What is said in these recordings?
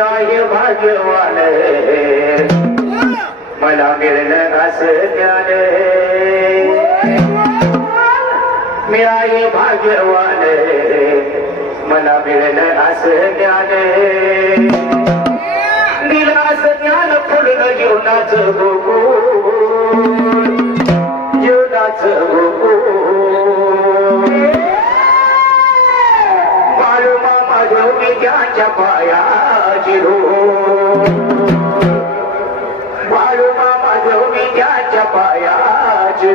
आहे भाग्यवान. मला मिळणं असं ज्ञान. मी आहे भाग्यवान. मला मिळणं असं ज्ञान. दिलं ज्ञान फुललं जीवनाचं गोकुळ. जीवनाचं गोकुळ. घेऊन त्याच्या पायाची रो बाळू मामा त्याच्या पायाची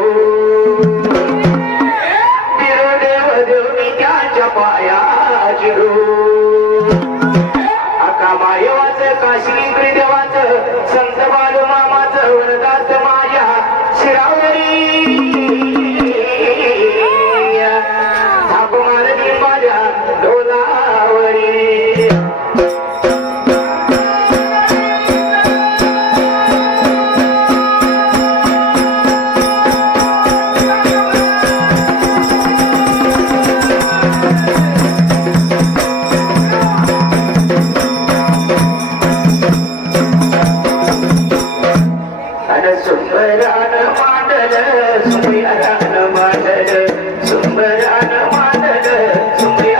மணல சுமை